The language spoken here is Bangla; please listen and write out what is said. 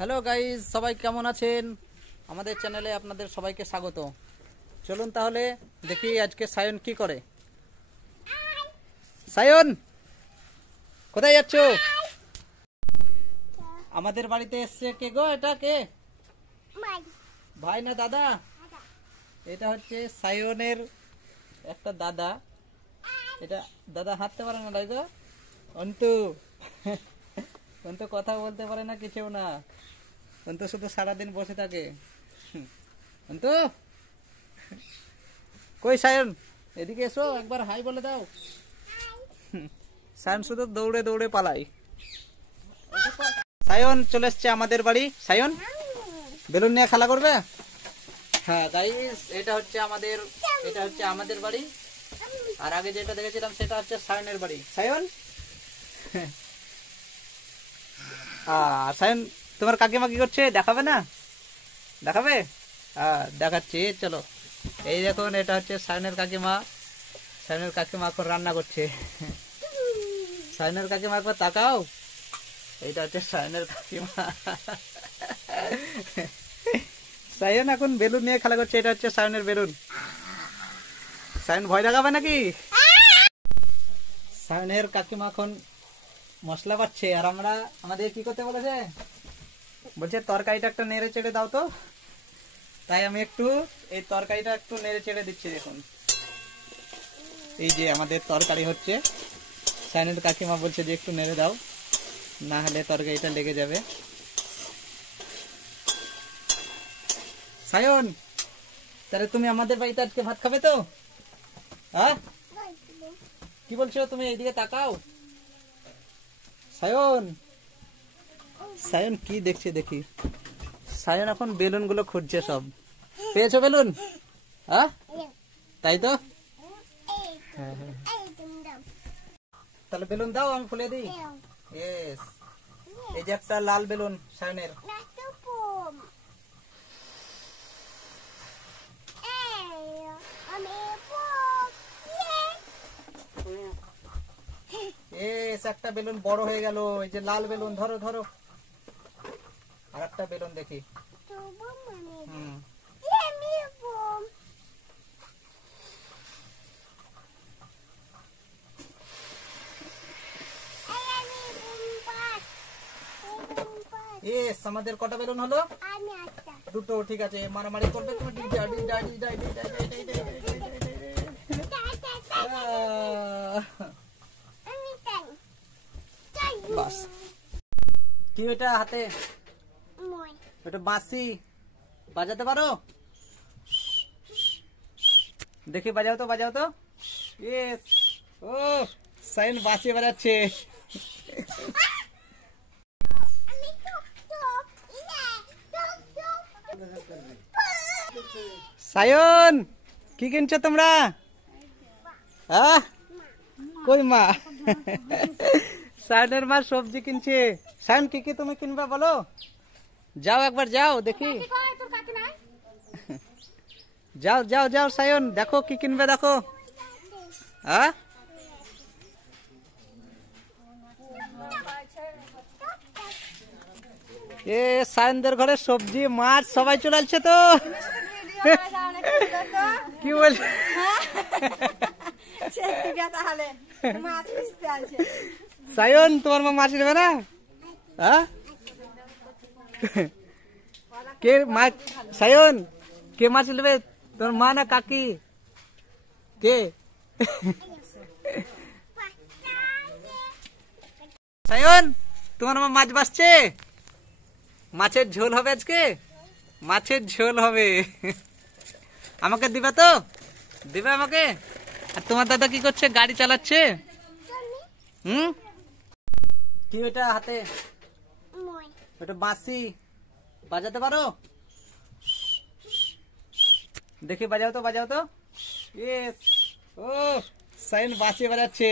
হ্যালো গাইজ, সবাই কেমন আছেন? আমাদের চ্যানেলে আপনাদের সবাইকে স্বাগত। চলুন তাহলে দেখি আজকে সায়ন কি করে। সায়ন, কোথায় যাচ্ছ? আমাদের বাড়িতে এসছে কে গো? এটা কে? ভাই না দাদা? এটা হচ্ছে সায়নের একটা দাদা। এটা দাদা হাঁটতে পারে না, তাই তো? অন্তু অন্তু কথা বলতে পারে না, কিছু না। অন্তু শুধু সারাদিন বসে থাকে। অন্তু, কই সায়ন, এদিকে এসো, একবার হাই বলে দাও। সায়ন শুধু দৌড়ে দৌড়ে পালাই। সায়ন চলে এসছে আমাদের বাড়ি। সায়ন, বেলুন নিয়ে খেলা করবে? হ্যাঁ গাইস, এটা হচ্ছে আমাদের বাড়ি। আর আগে যেটা দেখেছিলাম সেটা হচ্ছে সায়নের বাড়ি। সায়ন, সায়ন তোমার কাকিমা কি করছে দেখাবে না? দেখাবে? দেখাচ্ছি, চলো। এই দেখুন, এটা হচ্ছে সায়নের কাকিমা। সায়নের কাকিমা এখন রান্না করছে। সায়নের কাকিমা একবার তাকাও। এইটা হচ্ছে সায়নের কাকিমা। সায়ন এখন বেলুন নিয়ে খেলা করছে। এটা হচ্ছে সায়নের বেলুন। সায়ন ভয় দেখাবে নাকি? সায়নের কাকিমা এখন মশলা পাচ্ছে, আর আমাদের কি করতে বলেছে? বলছে তরকারিটা একটা নেড়ে চেড়ে দাও তো। তাই আমি একটু এই তরকারিটা একটু নেড়ে চেড়ে দিচ্ছি। দেখুন, এই যে আমাদের তরকারি হচ্ছে। সায়নের কাকিমা বলছে যে একটু নেড়ে দাও, না হলে তরকারিটা লেগে যাবে। সায়ন, তাহলে তুমি আমাদের বাড়িতে আজকে ভাত খাবে তো? হ্যাঁ, কি বলছো তুমি? এইদিকে তাকাও। সায়ন, সায়ন কি দেখছে দেখি। সায়ন এখন বেলুন গুলো খুঁজছে সব। পেয়েছো বেলুন? হ্যাঁ, তাই তো। তাহলে বেলুন দাও, আমি খুলে দিই। ইয়েস, এই যে একটা লাল বেলুন সায়নের। ইয়েস, একটা বেলুন বড় হয়ে গেল। এই যে লাল বেলুন, ধরো ধরো। আর একটা বেলুন দেখি। ইয়েস, আমাদের কটা বেলুন হলো? দুটো। ঠিক আছে, মারামারি করবে তুমি। বাস। কি ওটা হাতে? ওটা বাঁশি, বাজাতে পারো? দেখি, বাজাও তো, বাজাও তো। ইয়েস, ও সাইন বাঁশি বাজাচ্ছে। সায়ন, কি কিনছো তোমরা? কই মা? সায়নের মা সবজি কিনছে। সায়ন, কি কি তুমি কিনবা বলো? যাও একবার, যাও দেখি। যাও যাও যাও সায়ন, দেখো কি কিনবে, দেখো। এ সায়নদের ঘরে সবজি মাছ সবাই চলে আসছে তো। কি বল? সায়ন, তোমার মা মাছ নেবে না? কে মাছ? সায়ন, কে মাছ নেবে, তোর মা না কাকি? কে? সায়ন, তোমার মা মাছ বাসছে। মাছের ঝোল হবে আজকে, মাছের ঝোল হবে। আমাকে দিবে তো? দিবে আমাকে? আর তোমার দাদা কি করছে? গাড়ি চালাচ্ছে। কি ওটা হাতে? ওটা বাঁশি, বাজাতে পারো? দেখি, বাজাও তো, বাজাও তো। ইয়েস, ও সাইন বাঁশি বাজাচ্ছে।